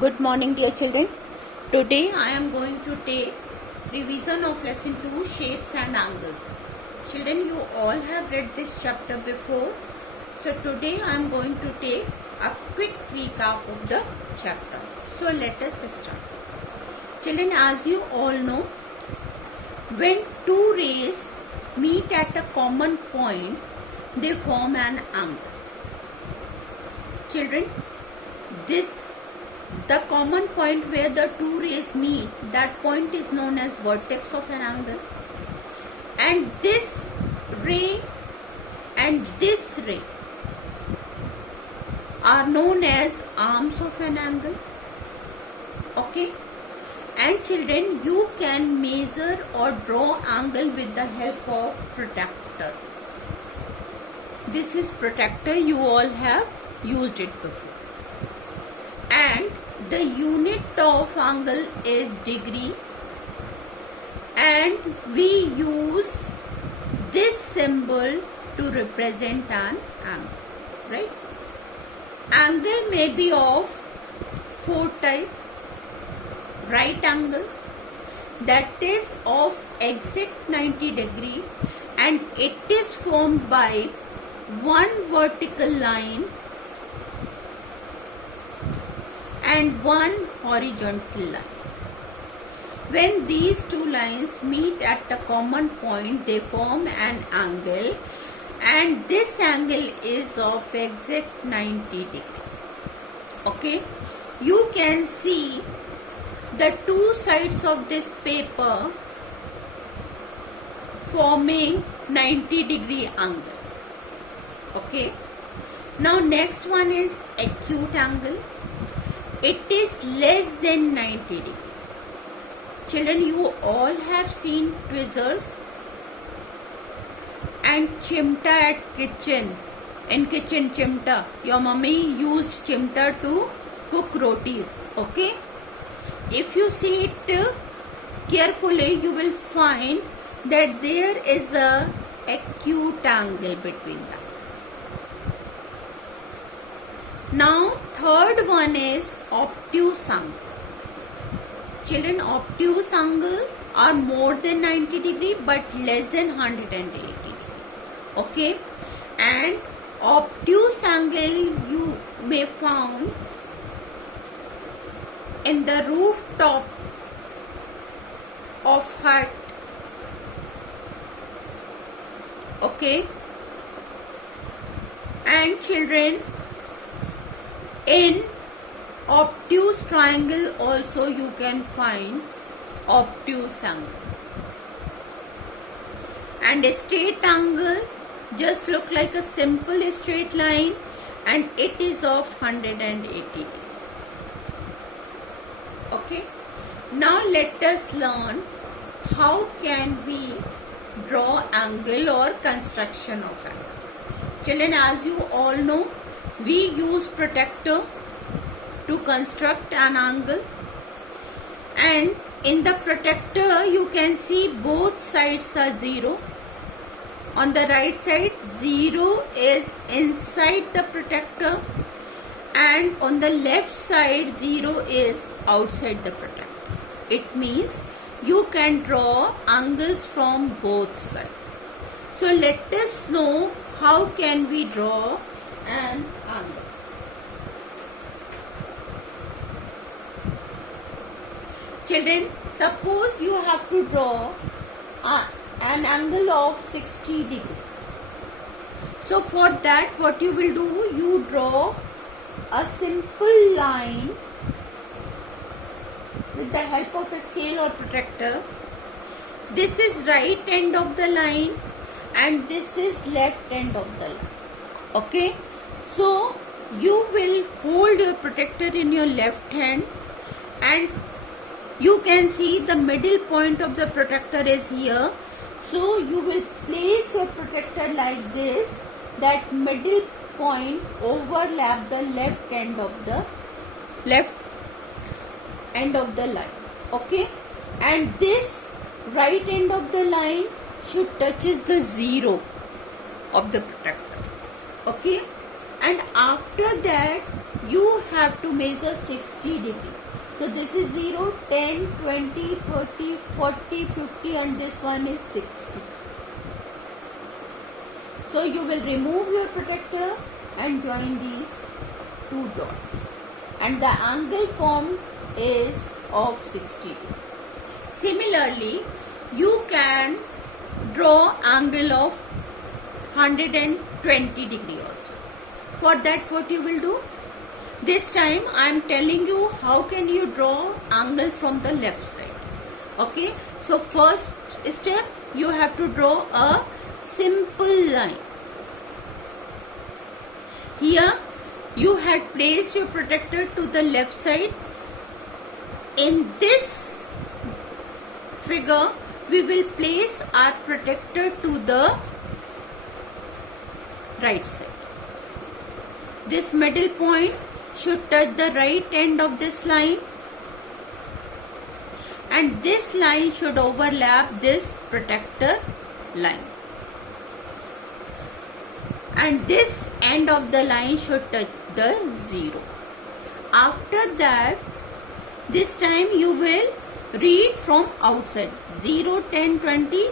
Good morning, dear children. Today I am going to take revision of lesson 2, shapes and angles. Children, you all have read this chapter before. So today I am going to take a quick recap of the chapter. So let us start. Children, as you all know, when two rays meet at a common point, they form an angle. Children, the common point where the two rays meet, that point is known as vertex of an angle. And this ray and this ray are known as arms of an angle. Okay? And children, you can measure or draw angle with the help of protractor. This is protractor, you all have used it before. And the unit of angle is degree, and we use this symbol to represent an angle, right? Angle may be of four types. Right angle, that is of exact 90 degree, and it is formed by one vertical line and one horizontal line. When these two lines meet at a common point, they form an angle, and this angle is of exact 90 degree. Okay, you can see the two sides of this paper forming 90 degree angle. Okay, now next one is acute angle. It is less than 90 degree. Children, you all have seen tweezers and chimta at kitchen. In kitchen, chimta. Your mummy used chimta to cook rotis. Okay? If you see it carefully, you will find that there is a acute angle between them. Now, third one is obtuse angle. Children, obtuse angles are more than 90 degree but less than 180 degree. Okay? And obtuse angle you may found in the rooftop of hut. Okay? And children, in obtuse triangle also you can find obtuse angle. And a straight angle just look like a simple straight line, and it is of 180 degree. Okay, now let us learn how can we draw angle or construction of angle. Children, as you all know, we use protractor to construct an angle, and in the protractor you can see both sides are 0. On the right side, 0 is inside the protractor, and on the left side, 0 is outside the protractor. It means you can draw angles from both sides. So let us know how can we draw an angle. Children, suppose you have to draw an angle of 60 degree. So for that, what you will do, you draw a simple line with the help of a scale or protractor. This is right end of the line and this is left end of the line. Okay, so you will hold your protractor in your left hand, and you can see the middle point of the protractor is here. So you will place your protractor like this, that middle point overlap the left end of the line. Okay, and this right end of the line should touches the 0 of the protractor. Okay, and after that you have to measure 60 degree. So this is 0, 10, 20, 30, 40, 50 and this one is 60. So you will remove your protector and join these two dots and the angle formed is of 60 degree. Similarly, you can draw angle of 120 degree also. For that what you will do? This time I am telling you how can you draw angle from the left side. Okay, so first step you have to draw a simple line. Here you had placed your protector to the left side. In this figure we will place our protector to the right side. This middle point should touch the right end of this line and this line should overlap this protector line and this end of the line should touch the 0. After that, this time you will read from outside 0, 10, 20,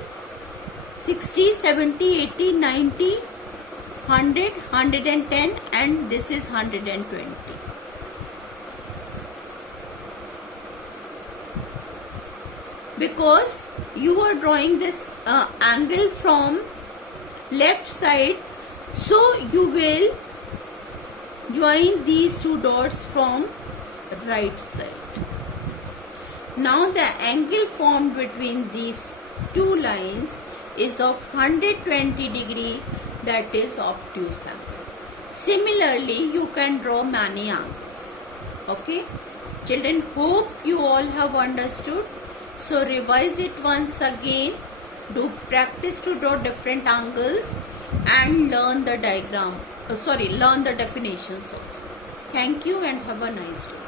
60, 70, 80, 90, 100, 110 and this is 120. Because you are drawing this angle from left side, so you will join these two dots from right side. Now the angle formed between these two lines is of 120 degree, that is obtuse angle. Similarly, you can draw many angles. Okay, children, hope you all have understood. So revise it once again, do practice to draw different angles and learn the diagram, learn the definitions also. Thank you and have a nice day.